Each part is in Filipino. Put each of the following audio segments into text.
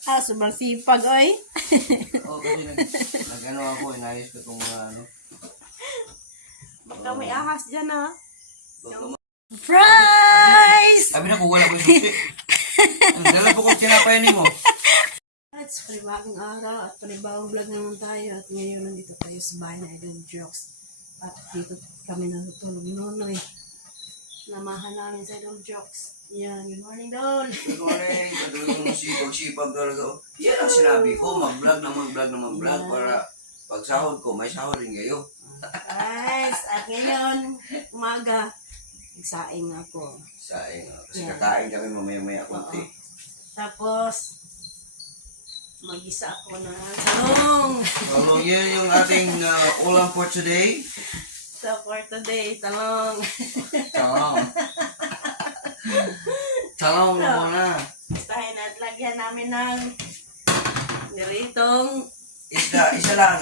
Sobrang sipag, oy. Oo, kasi nag-ano ako, inayos ko itong mga ano. Baka may ahas dyan, ha? Baka Fries! sabi na ko, wala ko yung susi. Dala po ko tinapay ni mo. It's panibagong araw at panibagong vlog naman tayo. At ngayon nandito tayo sa bahay na Idol Jokes. At dito kami natutulog nonoy. Namahan namin sa Idol Jokes. Yan, good morning, Don. Good morning. Patuloy mo sipag talaga. Yan ang sinabi ko, mag-vlog na mag-vlog para pag sahod ko, may sahod rin kayo. Guys, at ngayon, umaga, nagsaing ako. Saing. Kasi Yeah. kakain kami mamaya-maya konti. Tapos, mag-isa ako ng talong. So, yun yung ating ulam for today. So, for today, talong. Talong. Talong na muna. Tayo na at lagyan namin ng niritong Isda, isa lang.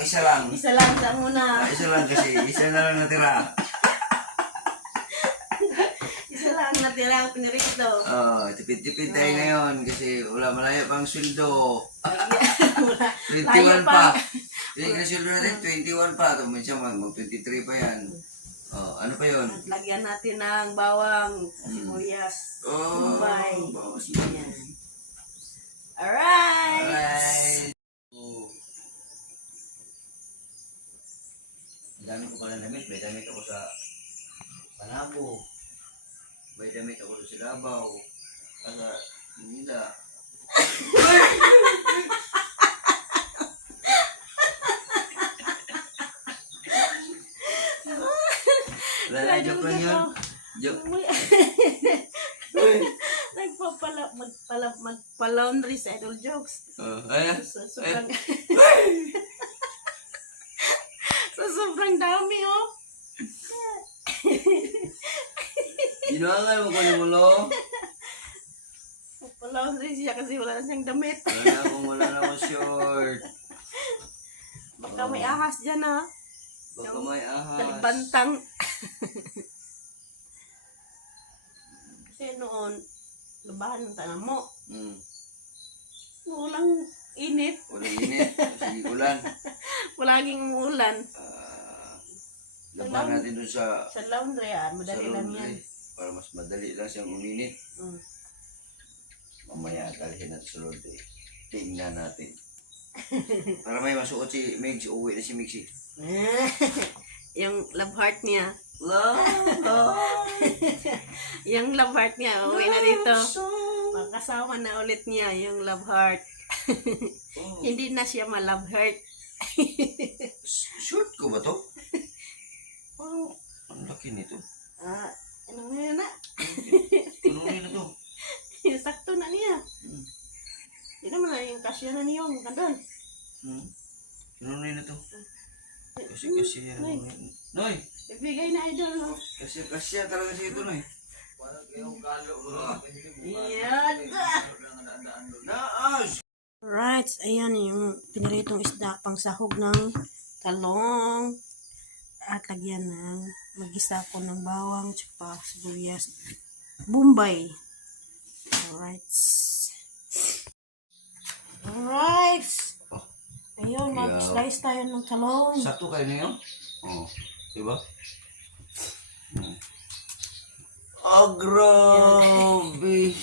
isa lang sa muna. Isa lang kasi, isa na lang natira. Isa lang natira ang pinirito. Tipid-tipid tayo ngayon kasi wala malayo pang sweldo. Wala. 21 pa. Hindi ka sweldo natin, 21 pa. Minsan mag-23 pa yan. Ano pa yun? At lagyan natin ng bawang, sibuyas, Bombay. Bawas Yan. Alright! Alright. Ang dami ko pala damit. May damit ako sa Panabo. May damit ako sa Davao. Sa Manila. Wala na, joke lang yun. Joke. Magpa-laundry sa Idol Jokes. Ayan. Sa sobrang dami, oh. Ginawangan mo ko yung mulo. Magpa-laundry siya kasi wala na siyang damit. Wala na akong short. Baka may ahas dyan, ha? Baka may ahas. Talibantang. Kasi noon, labahan ng tanam mo. Walang init. Walang init. Kasi ulan. Palaging ulan. Laban natin dun sa Sa laundry, madali lang yan. para mas madali lang siyang uminit. Mm. Mamaya dalhin natin sa laundry. Tingnan natin. Para may masuot si Migs. Uwi na si Migs. Yung love heart niya. Love. Yung love heart niya, uwi na dito. Makasama na ulit niya yung love heart. Hindi na siya ma-love heart. Short ko ba to? Parang ang laki nito. Ano nga yun na? Tuloy na to. Sakto na niya. Hindi naman na yung kasya na niyo. Magandang. Tuloy na to. Kasi yan. Noy! Ibigay na idol. No? Kasi talaga siya ito, Noy. Yan. Naas! Right, ayan yung piniritong isda pang sahog ng talong. At lagyan ng mag-isa ko ng bawang tsaka sibuyas. Bombay. Alright. Alright. Ayun, mag-slice tayo ng talong. Sakto kayo na yun? Oo. Diba? Grabe!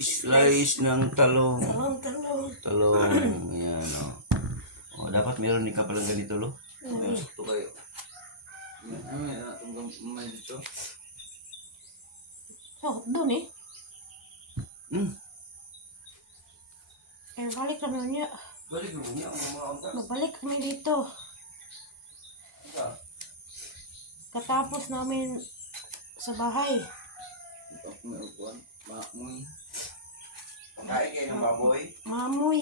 Slice ng talong. Talong. Talong. Ayan, dapat meron din ka palang ganito, lo. Sakto kayo. Ayan, itong gamay dito. Oh, doon eh. Balik naman niya. Balik mo niya, ang mga Magbalik kami dito. Katapos namin sa bahay. may upuan. Maamoy. Pakain kayo ng baboy. Mamoy.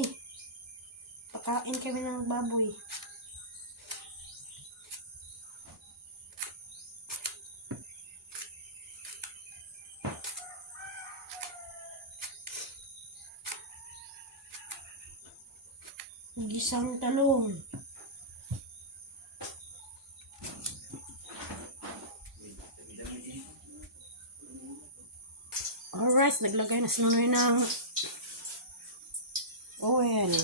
Pakain kami ng baboy. Gisang talong. Alright, naglagay na sila ng oil.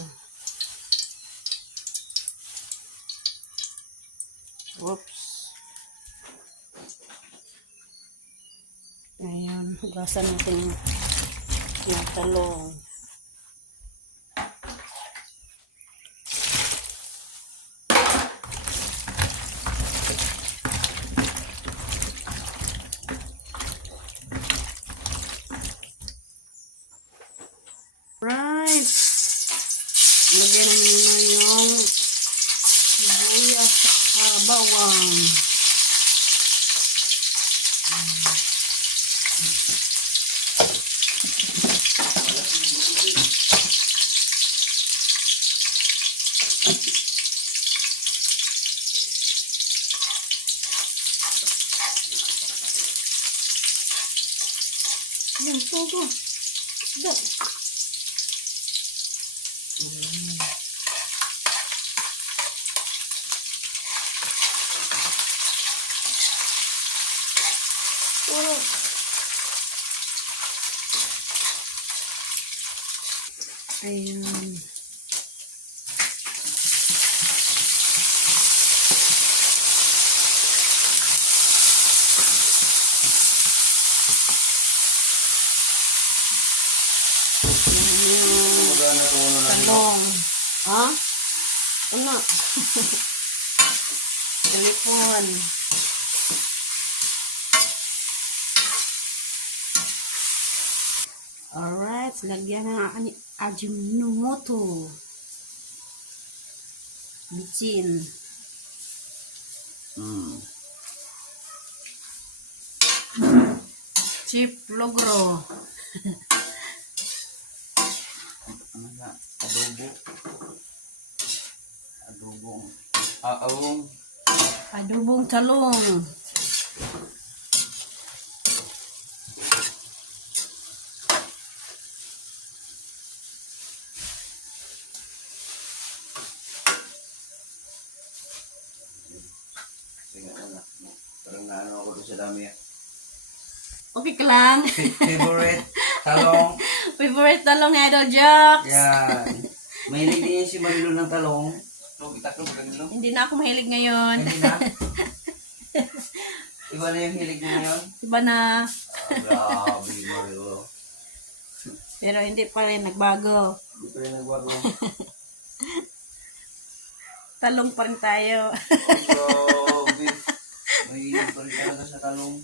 Oops. Ayan, hugasan natin yung talong. Right. Lagyan na muna yung sibuyas at bawang. Yan, todo. Isda. Oh. Ayan. Maganda to na Talong. Ha? Ano? Telepon. Alright, lagyan ng Ajinomoto. Bitchin. Chip Logro. Ano na? Adobo. Adobong. Aawong. Adobong talong. Tingnan mo na. Parang naano ako doon sa dami. Okay ka lang. Favorite talong. Favorite talong ni Idol Jocks. Yan. Mahilig din si Marilo ng talong. Ito, itaklo ba ganito? Hindi na ako mahilig ngayon. Hindi na. Iba na yung hilig mo ngayon? Iba na. Grabe, Marilo. Pero hindi pa rin nagbago. Hindi pa rin nagbago. Talong pa rin tayo. Grabe. Mahilig pa rin talaga sa talong.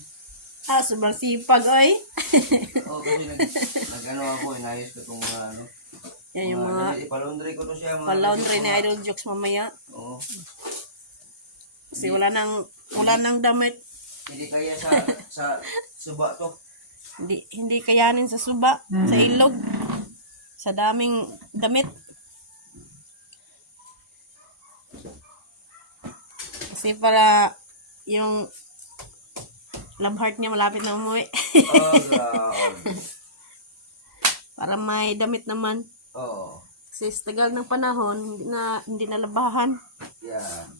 Sobrang sipag, oy. Oo, kasi nag-ano ako, inayos ko itong mga ano. Yan yung mga Ipalaundry ko to siya. palaundry ni Idol Jocks mamaya. Oo. Kasi wala nang damit. Hindi kaya sa suba to. Hindi kayanin sa suba, sa ilog. Sa daming damit. Kasi para yung love heart niya malapit na umuwi. Oh, grabe. Para may damit naman. Oo. Kasi sa tagal ng panahon, hindi na labahan. Yan.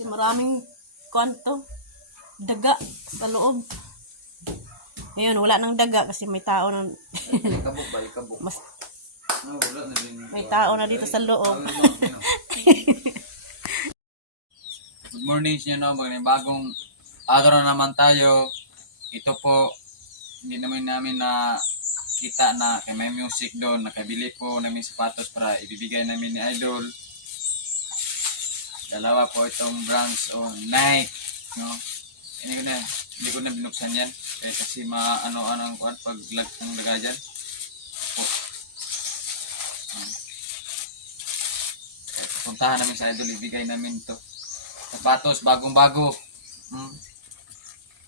Yung maraming kwanto, daga sa loob. Ngayon, wala nang daga kasi may tao na Balikabok. mas Wala na din. may tao na dito sa loob. Good morning sa inyo, no? Bagong araw na naman tayo. Ito po, hindi namin na kita na kay may music doon. Nakabili po namin sapatos para ibibigay namin ni Idol. Dalawa po itong brands o Nike. No? Hindi ko na binuksan yan. Kasi ano ang kuwan pag lag ang daga dyan. Puntahan namin sa Idol, ibigay namin to sapatos, bagong-bago.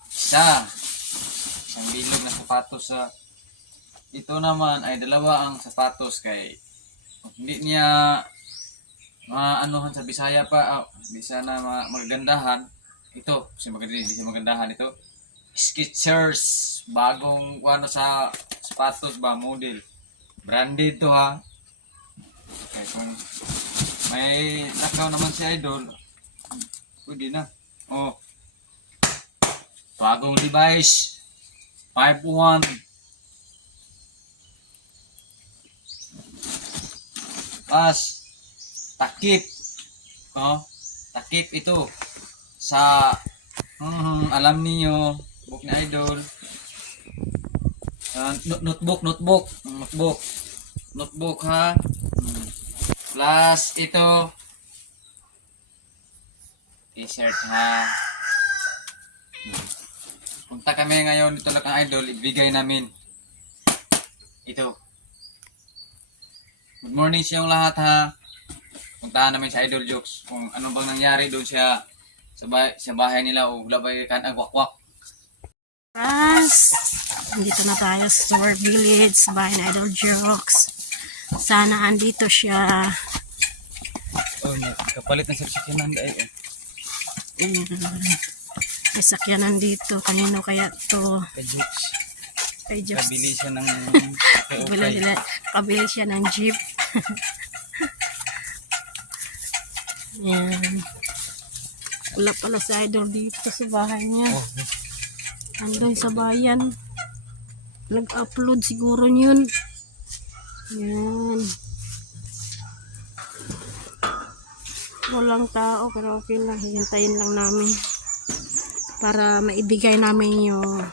Isang bilog na sapatos sa ito naman ay dalawa ang sapatos kay hindi niya maanuhan sa Bisaya pa, hindi sana magagandahan. Ito, kasi hindi siya magandahan ito. Skechers, bagong sa sapatos ba, model. Branded to ha. Okay, kung may nakaw naman si Idol, pwede na. Oh. Bagong device. 5-1. Plus, takip. Oh, takip ito. Sa, alam niyo, book ni Idol. Notebook ha. Plus, ito. T-shirt ha. Punta kami ngayon dito lang ang Idol, ibigay namin. Ito. Good morning sa iyong lahat ha. Puntahan namin sa Idol Jokes kung ano bang nangyari doon siya sa bahay nila o labay kan ang wakwak. Andito na tayo sa Store Village, sa bahay ni Idol Jokes. Sana andito siya. Oh, kapalit na sa sakyanan dahil. May sakyanan dito. Kanino kaya to? Kay Jokes. Kay Jokes. Kabili siya ng Kabili siya ng jeep. Yan. Wala pala si Idol dito sa bahay niya. Oh, Andun sa bayan. Nag-upload siguro yun. Yan. Walang tao pero okay lang. Hintayin lang namin. Para maibigay namin yung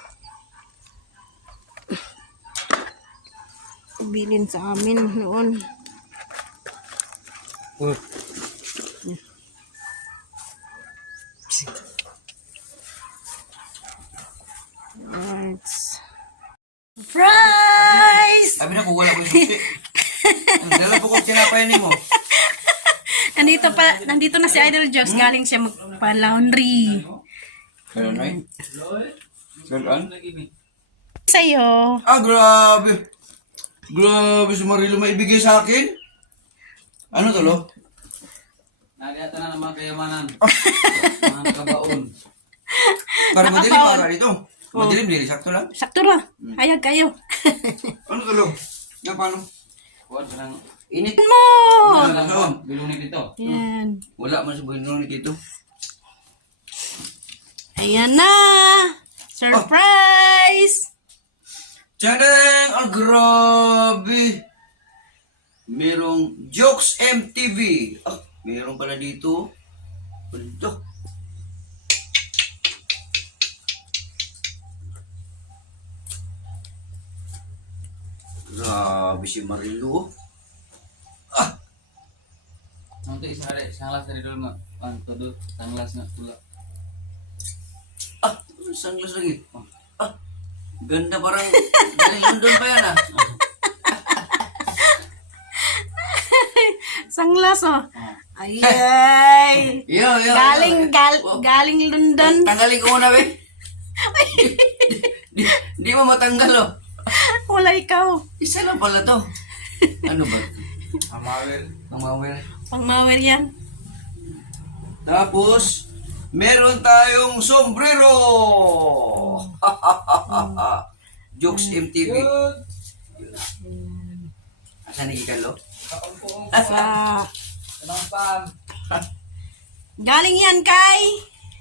bilin sa amin noon. oh. Alright. Surprise! Sabi na ko wala ko yung susi. Dala po ko tinapay ni mo. Nandito na si Idol Jokes. Galing siya magpa-laundry. Pero nay. Galaan? Sa'yo. Ah, grabe. Grabe si Marilo maibigay sa akin. Ano to, lo? Naliata na naman kayamanan. Mga kabaon. Para madilim para dito. Madilim dili, sakto lang. Sakto lang. Hayag kayo. Ano to, lo? Yan, paano? Huwag lang. Init. Mo! Wala lang doon. Bilunit ito. Yan. Wala man sa buhay dito. Ayan na! Surprise! Tadang! Ang grabe! Merong Jokes MTV. Ah, meron pala dito. Ano ito? Grabe si Marilo. Ah! Nanti sanglas dari dulu nggak? Tuh, sanglas nggak pula. Ah! Sanglas lagi. Ah! Ganda parang galing London pa yan ah. Sanglas oh. Ayay! Yo, yo. Galing London. Tanggalin ko muna, be. Di mo matanggal, oh. Wala ikaw. Isa lang pala to. Ano ba? Amawil. Amawil. Pangmawer yan. Tapos, meron tayong sombrero. Jokes MTV. Asan ikan lo? Sa... Kenapa? Galing yan kay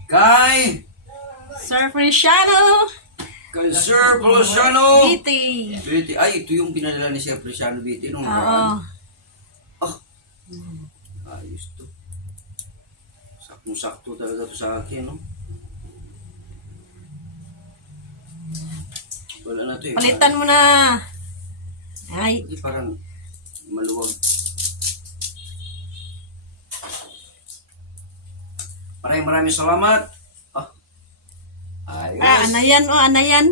Kay Sir Feliciano Sir Feliciano Biti. BT. Ay, ito yung pinadala ni Sir Feliciano BT nung Oo. nakaraan. Ah, ayos to. Saktong-sakto talaga to sa akin, no? Wala na to eh. Palitan mo na. Ay, Hindi, parang maluwag. Maraming salamat. Ah, ayos. anayan oh, anayan.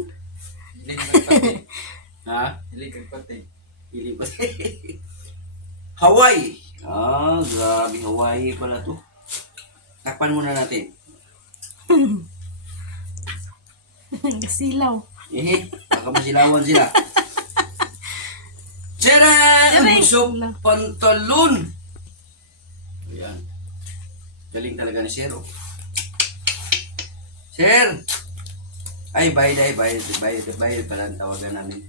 Hilig pati. Ha? Hilig pati. Ilipat. Hawaii. Ah, grabe. Hawaii pala to. Takpan muna natin. Silaw. Baka masilawan sila. Tara! Aray! Busok pantalon. Ayan. Galing talaga ni Sir. Oh. Sir! Ay, bayad pala ang tawagan namin.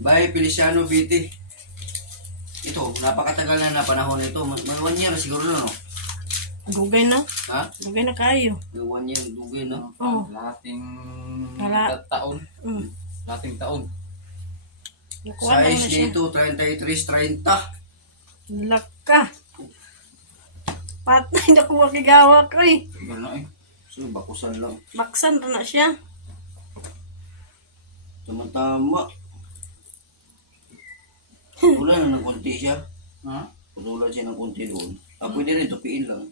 Bye, Feliciano BT. Ito, napakatagal na panahon nito. 1 year na siguro na, no? Dugay na. Ha? Dugay na kayo. 1 year, dugay, no? Oh. Lating Wala. taon. Mm. Lating taon. Nakuha na Size siya. nito, 33-30. Laka. Patay na ko makigawak eh. Tagal na eh. So, bakusan lang. Baksan na siya. Tama-tama. Putulan na ng konti siya. Ha? Putulan siya ng konti doon. Pwede rin, tupiin lang.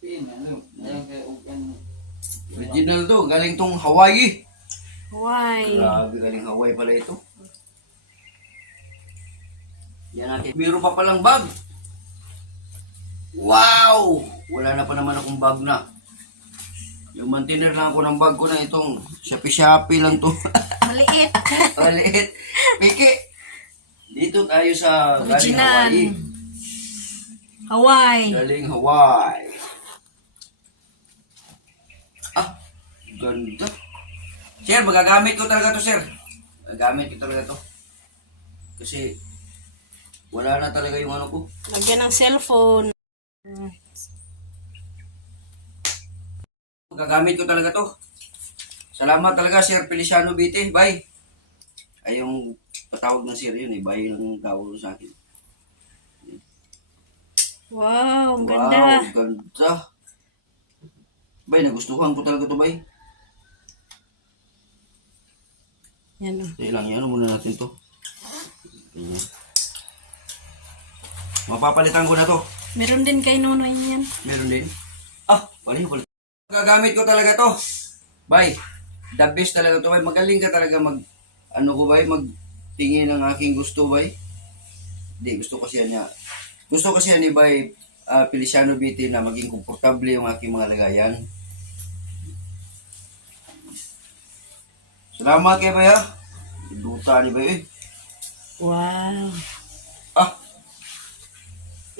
Pin, ano? Ayan kayo, ano. Original to, galing tong Hawaii. Why? Grabe, galing Hawaii pala ito. Yan natin. Meron pa palang bag. Wow! Wala na pa naman akong bag na. Yung maintainer lang ako ng bag ko na itong Shopee lang to. Maliit. Maliit. Piki. Dito tayo sa galing Original. Hawaii. Hawaii. Galing Hawaii. Ah, ganda. Sir, magagamit ko talaga to, sir. Magagamit ko talaga to. Kasi wala na talaga yung ano ko. Lagyan ng cellphone. Gagamit ko talaga to. Salamat talaga, Sir Feliciano Bite. Bye. Ay, yung patawag ng sir yun eh. Bye yung tawag sa akin. Wow, ang Wow, ganda. ganda. Bay, nagustuhan ko talaga to, bay. Yan o. Sige lang, yan muna natin to. Ganyan. Mapapalitan ko na to. Meron din kay Nonoy yan. Meron din. Ah, wala yung palit. Gagamit ko talaga to. Bay, the best talaga to, bay. Magaling ka talaga ano ko, bay, magtingin ng aking gusto, bay. Hindi, gusto ko siya niya. Gusto kasi ni Bay Feliciano Bite na maging komportable yung aking mga lagayan. Salamat kay Bay ha. Duta ni Bay eh. Wow. Ah,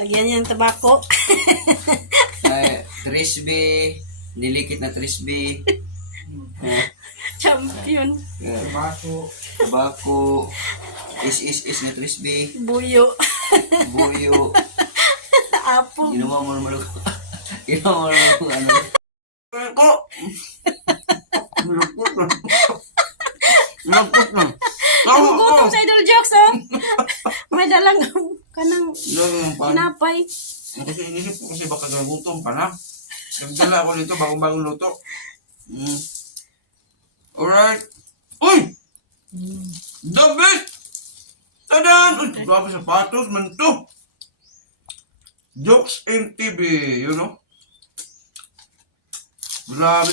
Lagyan niya ng tabako. Trisby, nilikit na Trisby. Champion. Tabako, is na Trisby, Buyo. buyo. Apo. Ginawa mo naman ako. Ginawa mo naman ako ano. Ko! Lupot na. Lupot na. Nagugutom sa Idol Jokes, oh. May dalang kanang kinapay. Kasi inisip ko kasi baka nagutom ka na. Nagdala ako nito bagong luto. Alright. Uy! The best! Tadan! Uy, grabe sapatos man to. Jokes MTV, you know? Grabe.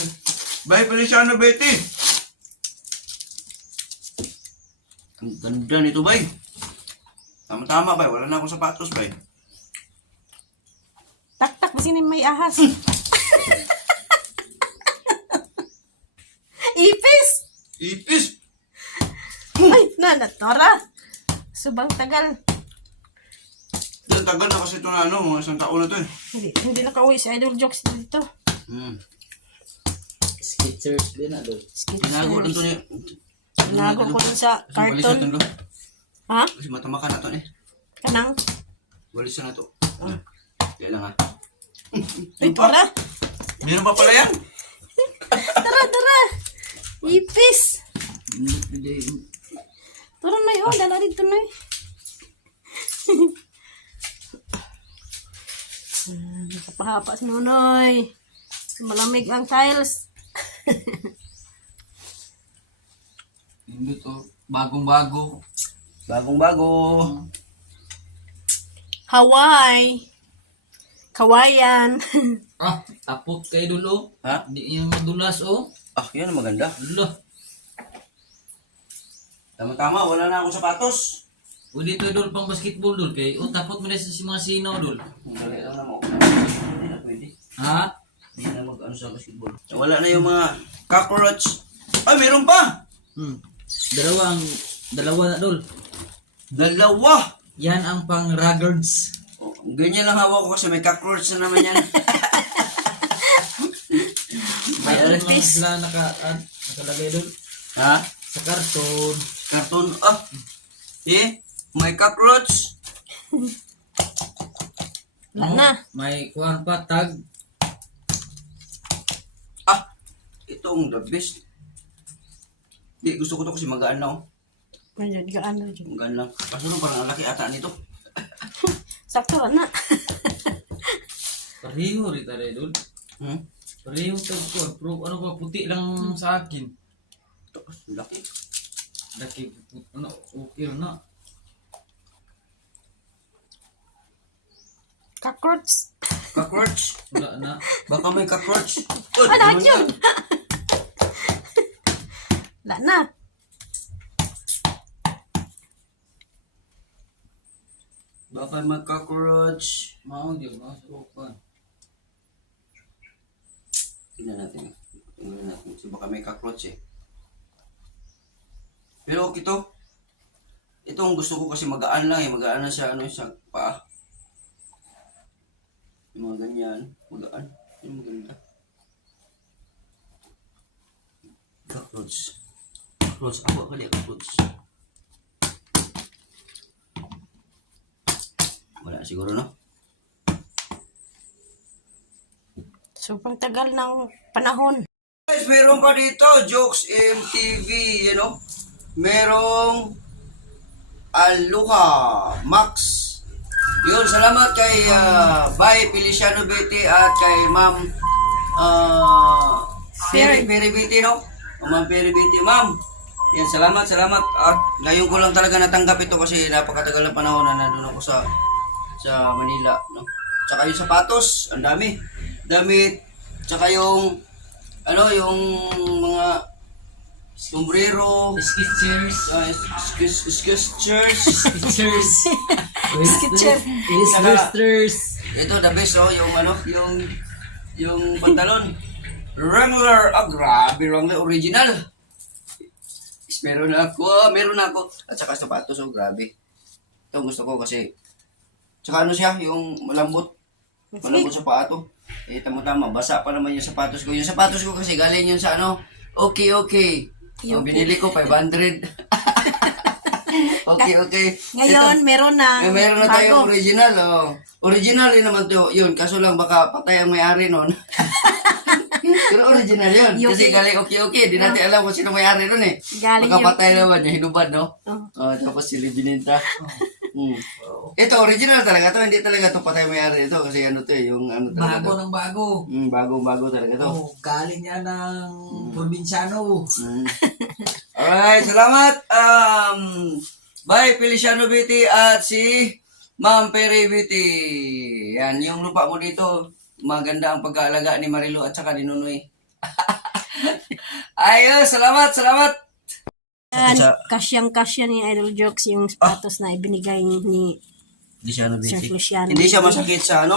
Bye, Feliciano Betty. Ang ganda nito, bay. Tama-tama, bay. Wala na akong sapatos, bay. Tak-tak, kasi may ahas. Ipis! Ipis! Ay, natora. Subang tagal. Yan, tagal na kasi ito na ano, mga isang taon na to eh. Hindi nakauwi si Idol Jokes dito. Skechers din na doon. Tinago rin to niya. Tinago ko dun sa carton. Ha? Kasi matamakan na to eh. Kanang? Walis na to. Kaya lang ha. Ay, tara. Meron pa pala yan? Tara. Ipis. Tara na yun. Dala dito na yun. Nakapahapa si Nonoy. Malamig ang tiles. Hindi to. Bagong-bago. Bagong-bago. Hawaii. Kawayan. Ah, tapot kayo dulo. Ha? Hindi niya madulas, oh. Ah, yan ang maganda. Dulo. Tama-tama, wala na akong sapatos. O dito dul pang basketball dul kay o tapot mo na sa si mga sino dul. Dali lang naman ako. Hindi na pwede. Ha? Hindi na mag-ano sa basketball. Wala na yung mga cockroach. Ay, meron pa! Dalawa na dul. Dalawa! Yan ang pang raggards. Oh, ganyan lang hawak ko kasi may cockroach na naman yan. Mayroon lang sila nakalagay dul. Ha? Sa karton. Karton. Ah! Eh? May cockroach. Wala na. May kuwan pa tag. Ah! Itong the best. Di, gusto ko to kasi magaan na oh. Medyo, di ka ano dyan. Magaan lang. Kaso nung parang ang laki ata nito. Sa Sakto na. Pareho rin tayo, Idol. Hmm? Pareho tayo ko. Pero ano ba, puti lang sa akin. Laki. Laki, ano, okay na. Cockroach. Cockroach. Wala na. Baka may cockroach. Ano Ano yun? yan? Wala na. Baka may cockroach. Mau dia, masuk pa. Tingnan natin. Tingnan natin. So, baka may cockroach eh. Pero ito, itong gusto ko kasi magaan lang eh. Magaan na siya, ano, siya paa. Yung mga ganyan. Magaan. Yung maganda. Cockroach. Cockroach. Ako ka niya cockroach. Wala siguro, no? Sobrang tagal ng panahon. Guys, meron pa dito, Jokes MTV, you know? Merong Aluha Max. Yun, salamat kay Bay Feliciano Betty at kay Ma'am Peri Betty, no? Ma'am Peri Betty, ma'am. Yan, salamat. At ngayon ko lang talaga natanggap ito kasi napakatagal ng panahon na nandun ako sa Manila, no? Tsaka yung sapatos, ang dami. Damit, tsaka yung yung mga sombrero, Skechers. sketchers. Skechers. Sketcher. Skechers. Ito the best yung pantalon. Wrangler, grabe Wrangler original. Meron na ako. At saka sapatos, grabe. Ito gusto ko kasi tsaka siya, yung malambot sa paa to. Eh, tama-tama, basa pa naman yung sapatos ko. Yung sapatos ko kasi galing yun sa okay. Yung binili ko, 500. okay. Ngayon, meron na. Meron na tayong original. Original din naman to yun. Kaso lang baka patay ang may-ari nun. Pero original yun. Kasi galing okay. Di natin alam kung sino may-ari nun eh. Galing Baka patay naman yung hinubad, no? Tapos sila bininta. Ito, original talaga to. Hindi talaga to patay may-ari ito. Kasi to eh. Yung talaga Bago to. ng bago. Bagong-bago talaga to. Oh, galing yan ng probinsyano. Alright, salamat. Bye, Feliciano Betty at si Ma'am Peri Betty. Yan, yung lupa mo dito, maganda ang pag-aalaga ni Marilu at saka ni Nunoy. Ayos, salamat. Kasyang-kasya ni Idol Jokes yung sapatos na ibinigay ni Feliciano Sir Betty. Feliciano Hindi siya Betty. masakit sa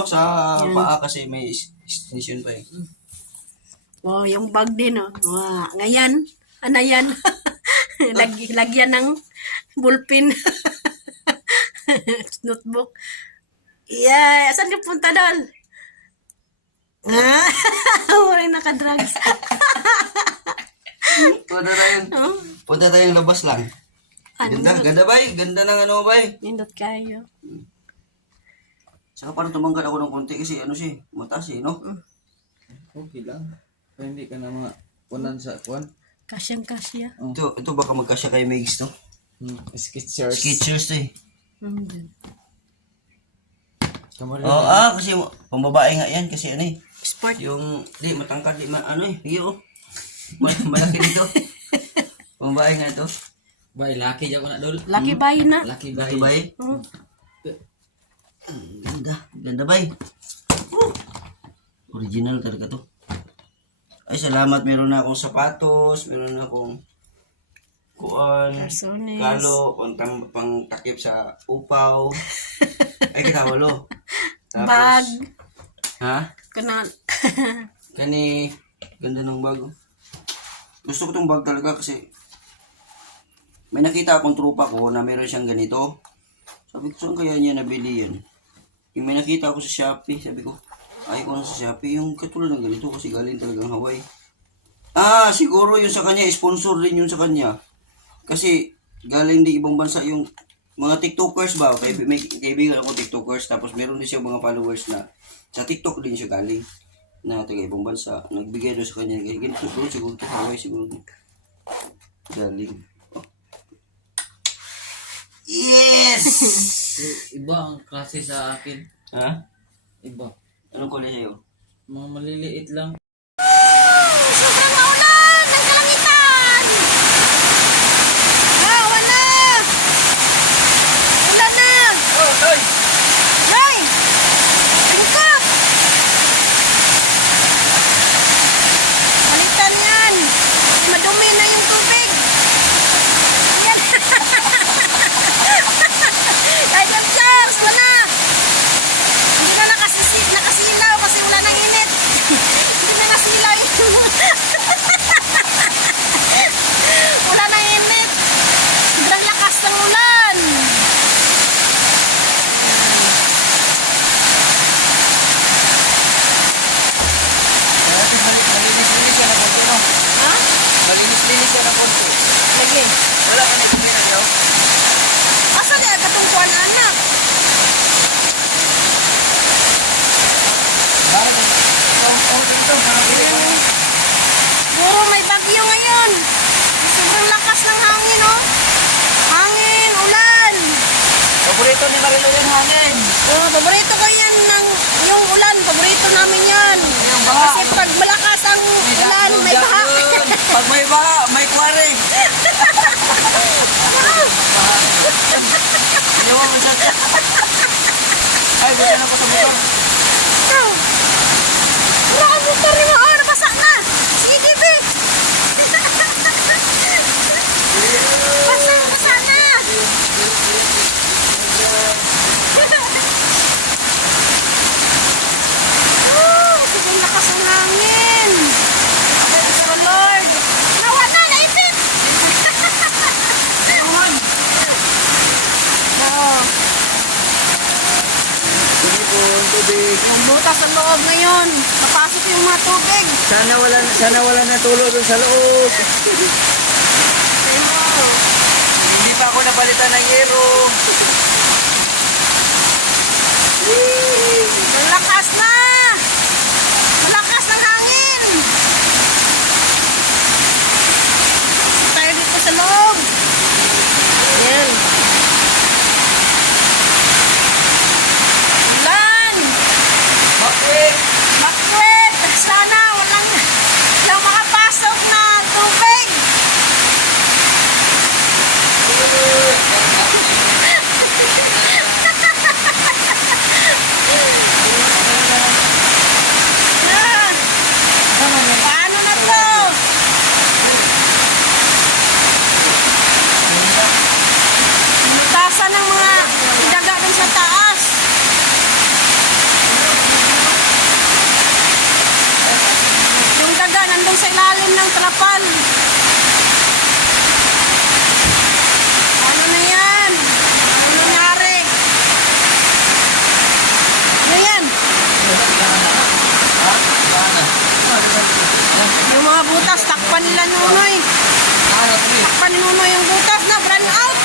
paa kasi may extension pa eh. Oh, yung bag din, oh. Wow. Ngayon, ano yan? Lagyan ng ballpen. Notebook. Yeah, saan ka punta doon? Walang nakadrugs. Punta tayong labas lang. Ganda bay? Ganda ng bay? Nindot kayo. Saka parang tumangkad ako ng konti kasi siya, mataas eh, no? Okay lang. Kaya hindi ka na mga kunan sa kuwan. Kasyang-kasya. Ito baka magkasya kay Megs, no? Skechers. Skechers to eh. Kamari. Kasi pambabae nga yan kasi Sport. yung matangkad iyo. Malaki dito. Pambabae nga ito. Bay, laki dyan ko na dol. Laki ba yun na? Laki Laki bay. bay. Ganda bay. Original talaga to. Ay salamat, meron na akong sapatos, meron na akong Calzones. kalo, pang takip sa upaw. Ay kita walo. Tapos, Bag. Ha? Kanan. Kani, ganda ng bag. Gusto ko tong bag talaga kasi may nakita akong trupa ko na meron siyang ganito. Sabi ko, saan kaya niya nabili yan? Yung may nakita ako sa Shopee, sabi ko, ay ko na sa Shopee, yung katulad ng ganito kasi galing talagang Hawaii. Siguro yung sa kanya, sponsor din yun sa kanya. Kasi galing din ibang bansa yung mga TikTokers ba? May kaibigan ako TikTokers, tapos meron din siya mga followers na sa TikTok din siya galing na taga ibang bansa. Nagbigay doon sa kanya. Ganito doon, siguro ito Hawaii siguro. Galing. Yes! Iba ang klase sa akin. Ha? Iba. Anong kulay sa'yo? Mga maliliit lang. Sobrang ulan ng kalangitan! Ah, wala! Ulan na! Oh, Toy! Ray! Tingkap! Palitan yan! Madumi na yung tubig! Ayan! Ay, Charles! Wala! Hindi na nakasilaw kasi wala nang init! Hindi na nasilaw yung... Wala nang init! Sobrang lakas ng ulan! Malinis-linis yan ang punto, no? Ha? Malinis-linis yan ang punto. Lagi. Wala ka nagsikinan daw? Asa di katungkuan anak? Bakit? Ito. Puro may bagyo ngayon. Sobrang lakas ng hangin, oh. Hangin, ulan. Paborito ni Marilo yung hangin. Oh, paborito ko yan ng yung ulan. Paborito namin yan. Yung baha. Kasi pag malakas ang ulan, may baha. Pag may baha, may kwari. Hindi mo masyad. Ay, buti na po sa motor. Baka motor mo, oh, nabasa na. Sige, Gibi. Basa na. Sobrang lakas ng hangin. Pero Lord, nawa na, naipit. Oo. Sinipon, tubig. Yung butas ang loob ngayon. Napasok yung mga tubig. Sana wala natulog doon sa loob. Ayun. Hindi pa ako napalitan ng yero. Malakas na! Malakas ng hangin! Tayo dito sa loob. Yan. Ulan! Bakit? Makwet! Sana walang makapasok na tubig! Yan! Paano na to? Nutasan ng mga daga dun sa taas. Yung daga nandun sa ilalim ng trapal. Ano na yan? Ano nangyari? Ano yan? Yung mga butas, takpan nila Nunoy. Takpan ni Nunoy yung butas na, brand out.